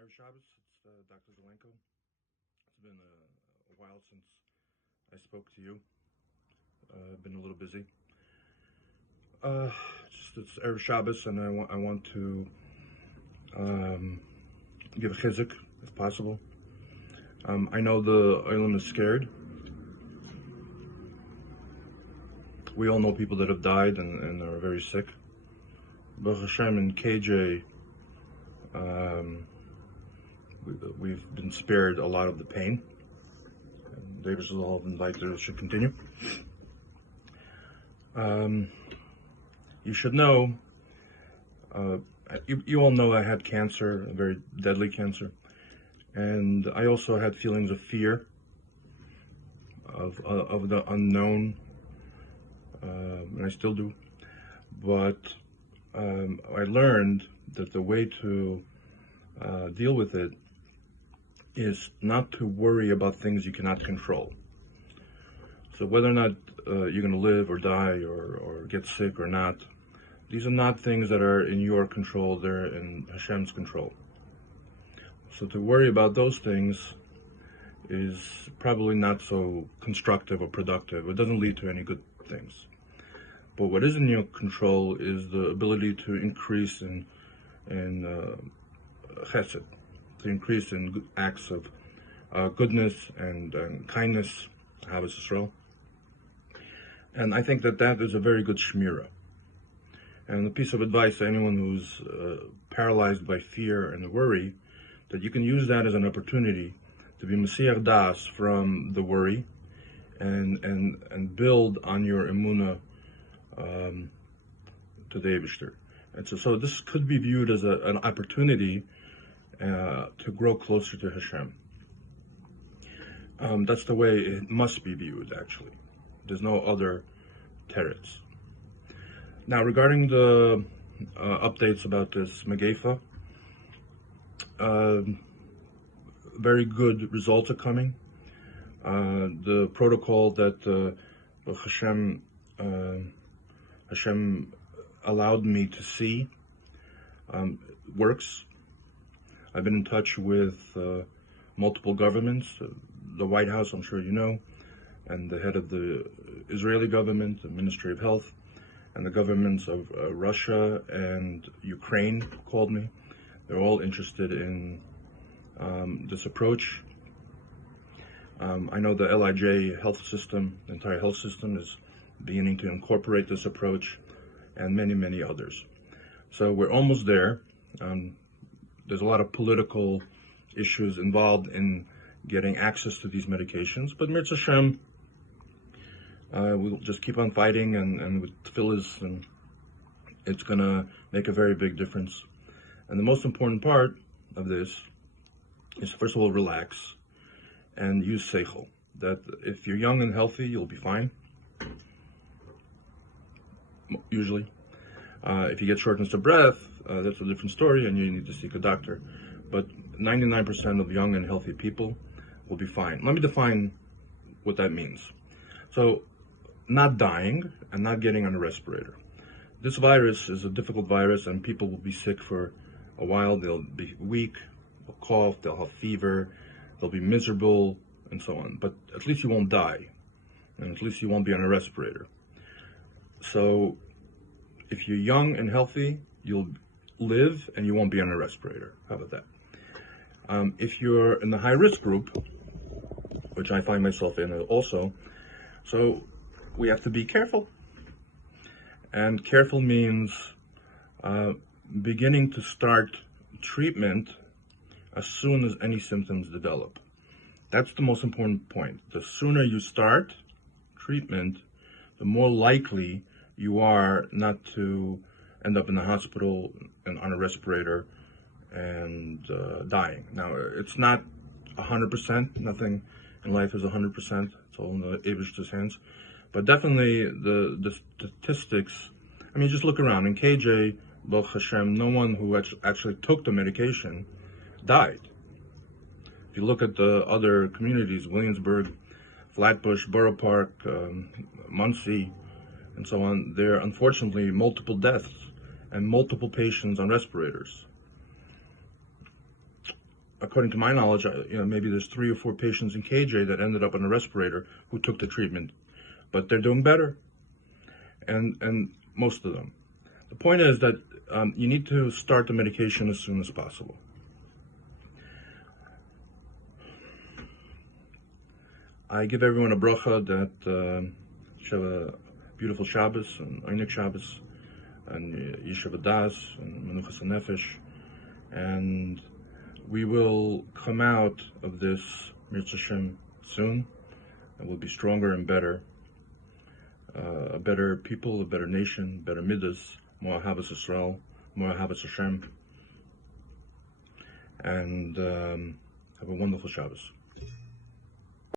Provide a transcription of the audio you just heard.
Erev Shabbos. It's Dr. Zelenko. It's been a while since I spoke to you. I've been a little busy. It's Erev Shabbos, and I want to give a chizuk if possible. I know the Olam is scared. We all know people that have died and are very sick. Baruch Hashem and KJ, we've been spared a lot of the pain. And David Zalov invited us should continue. You should know, you all know I had cancer, a very deadly cancer. And I also had feelings of fear, of the unknown, and I still do. But I learned that the way to deal with it is not to worry about things you cannot control. So whether or not you're going to live or die or get sick or not, these are not things that are in your control, they're in Hashem's control. So to worry about those things is probably not so constructive or productive. It doesn't lead to any good things. But what is in your control is the ability to increase in chesed, to increase in acts of goodness and kindness, Ahavas Yisrael. And I think that is a very good shmirah. And a piece of advice to anyone who's paralyzed by fear and worry, that you can use that as an opportunity to be Mesiach Das from the worry and build on your emunah to the Eibishter. And so this could be viewed as an opportunity to grow closer to Hashem. That's the way it must be viewed, actually. There's no other teretz. Now, regarding the updates about this Megefa, very good results are coming. The protocol that Hashem allowed me to see works. I've been in touch with multiple governments, the White House, I'm sure you know, and the head of the Israeli government, the Ministry of Health, and the governments of Russia and Ukraine called me. They're all interested in this approach. I know the LIJ health system, the entire health system, is beginning to incorporate this approach, and many, many others. So we're almost there. There's a lot of political issues involved in getting access to these medications, but Mirz Hashem, we'll just keep on fighting, and with tefillas, and it's going to make a very big difference. And the most important part of this is, first of all, relax and use seichel. That if you're young and healthy, you'll be fine, usually. If you get shortness of breath, that's a different story, and you need to seek a doctor. But 99% of young and healthy people will be fine. Let me define what that means. So, not dying and not getting on a respirator. This virus is a difficult virus, and people will be sick for a while. They'll be weak, they'll cough, they'll have fever, they'll be miserable, and so on. But at least you won't die, and at least you won't be on a respirator. So, if you're young and healthy, you'll live and you won't be on a respirator. How about that? If you're in the high-risk group, which I find myself in also, so we have to be careful. And careful means beginning to start treatment as soon as any symptoms develop. That's the most important point. The sooner you start treatment, the more likely you are not to end up in the hospital and on a respirator and dying. Now, it's not 100%. Nothing in life is 100%. It's all in the Eibishter's hands. But definitely the statistics, I mean, just look around. In KJ, Baruch Hashem, no one who actually took the medication died. If you look at the other communities, Williamsburg, Flatbush, Borough Park, Muncie, and so on, there are unfortunately multiple deaths and multiple patients on respirators. according to my knowledge, maybe there's 3 or 4 patients in KJ that ended up on a respirator who took the treatment, but they're doing better, and most of them. The point is that you need to start the medication as soon as possible. I give everyone a bracha that should have a beautiful Shabbos and Einik Shabbos and Yeshiva Das and Menuchas Nefesh, and we will come out of this Mirz Hashem soon, and we'll be stronger and better, a better people, a better nation, better midas, more Ahavas Yisrael, more Ahavas Hashem, and have a wonderful Shabbos.